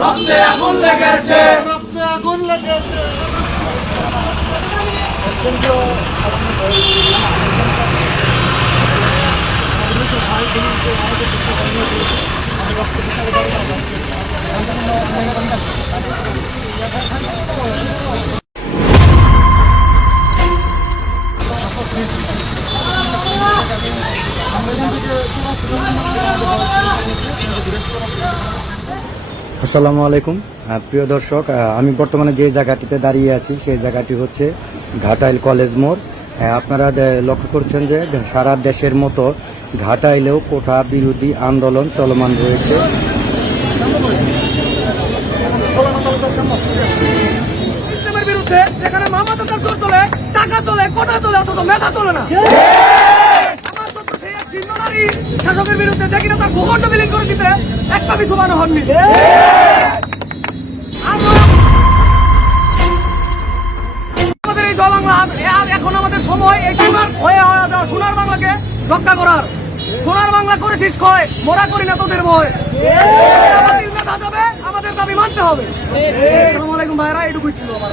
রক্তে আগুন লেগেছে। রক্তে আগুন লেগেছে। আসসালামু আলাইকুম। আহ, প্রিয় দর্শক আমি বর্তমানে যে জায়গাটিতে দাঁড়িয়ে আছি সেই জায়গাটি হচ্ছে ঘাটাইল কলেজ মোড়। আহ, আপনারা লক্ষ্য করছেন যে সারা দেশের মতো ঘাটাইলেও কোঠা বিরোধী আন্দোলন চলমান রয়েছে। টাকা চলে কোটা চলে অথচ মেধা চলে না আমার সত্য সেই এক ভিন্ন শাসকের বিরুদ্ধে দেখি না তার ভূখণ্ড বিলীন করে দিতে একটা পিছু বানো হননি। আমাদের এই এ- এখন আমাদের সময়, এই সোনার হয়ে যাওয়া সোনার বাংলাকে রক্ষা করার। সোনার বাংলা করেছিস ক্ষয় মোরা করি না তোদের ভয়। যাবে, আমাদের দাবি মানতে হবে। আসসালামু ভাইরা এটুকুই ছিল আমার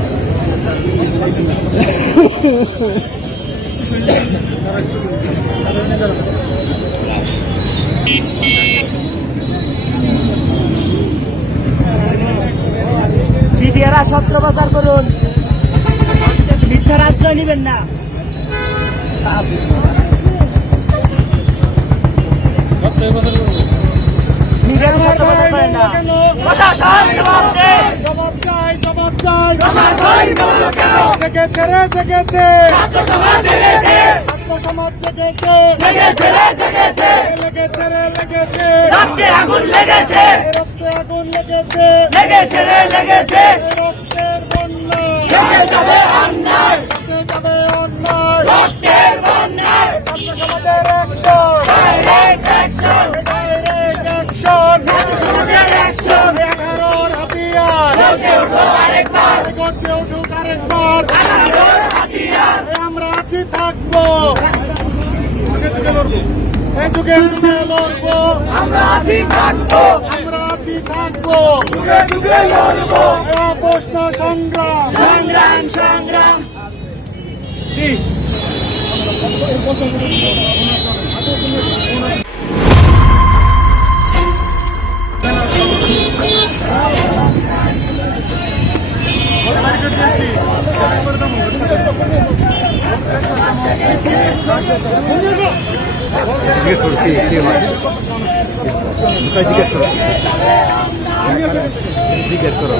মিডিয়ারা সত্য প্রচার করুন। মিথ্যার আশ্রয় নেবেন না। সত্য প্রচার প্রশাসন জবাব দে। জবাব চাই জবাব চাই। প্রশাসন বলল কেন জেগেছে রে জেগেছে। ছাত্র সমাজ জেগেছে। ছাত্র সমাজ জেগেছে। জেগেছে রে জেগেছে। লেগেছে রে লেগেছে। রক্তে আগুন লেগেছে। রক্তে আগুন লেগেছে। লেগেছে রে লেগেছে। রক্তের বন্যা। দেশে যাবে অন্যায়। আমরা আছি এই যুগে যুগে লড়বো। আমরা আছি থাকব। আমরা আছি থাকব। যুগে যুগে লড়বো। সংগ্রাম। সংগ্রাম সংগ্রাম। জিজ্ঞেস করো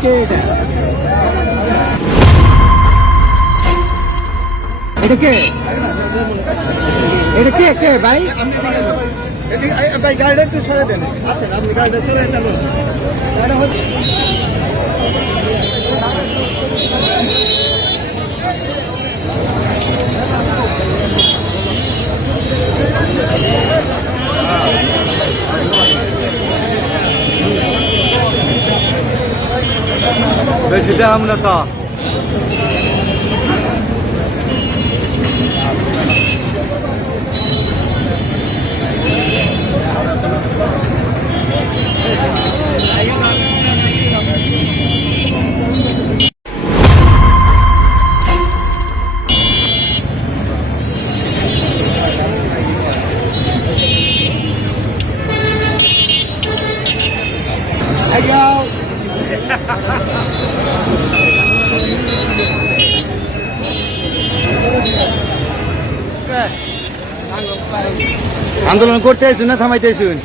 কি কি কে এটা কে কে ভাই? ভাই গাড়িটা একটু সরে দেন। আসেন আপনি গাড়িটা সরে দেন। বেশি দাম না তো। আন্দোলন করতে আসুন না থামাইতে আইসুন।